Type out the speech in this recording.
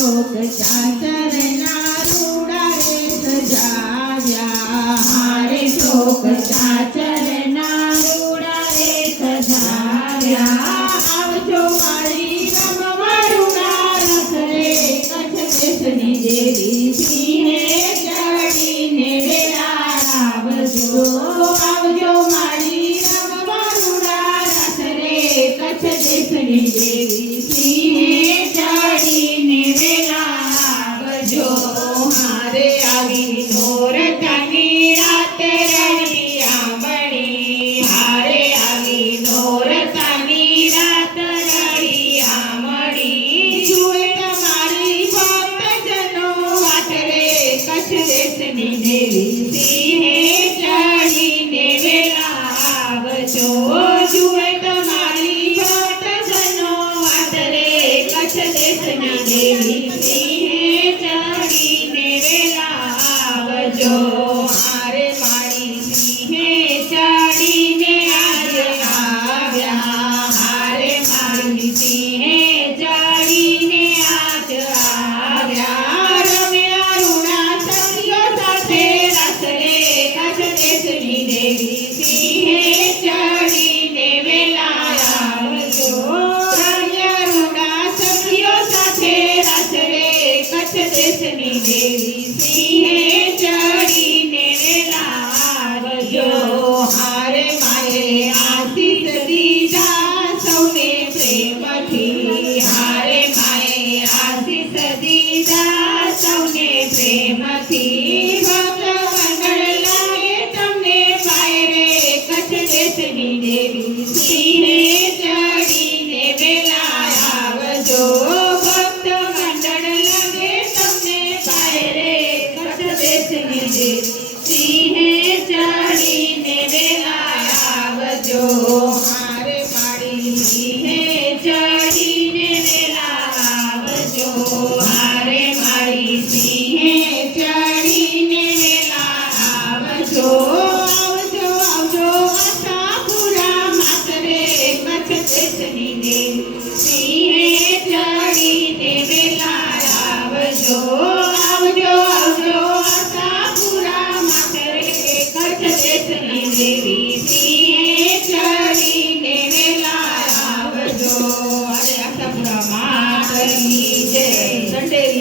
શોક ચાચરના રૂડા રે સજાવ્યા હારે શોક ચાચરના રૂડા રે સજાવ્યા આવજો મારી રમવા રૂડા રસ રે કચ્છ દેશની દેવી સિંહે ચડીને વેલા આવજો આવજો મારી રમવા રૂડા રસ રે કચ્છ દેશની દેવી સિંહે ચડીને વેલા આવજો હારે આવી નોરતાની રાતે રડી આંબણી હારે આવી નોરતાની રાત રડી આંબણી જુએ તમારી ભક્તજનો વાત રે કચ્છ દેશની દેવી સિંહે ચડીને વેલા આવજો જુએ તમારી ભક્તજનો વાત રે કચ્છ દેશની દેવી સિંહે ચડીને વેલા આવજો હારે મારી સિંહે ચડીને આવ્યા હારે મારી સિંહે ચડીને આવ્યા રમ્યા રૂડા સખીઓ સાથે રસ રે કચ્છ દેશની દેવી સિંહે ચડીને વેલા આવજો રમ્યા રૂડા સખીઓ સાથે રસ રે કચ્છ દેશની દેવી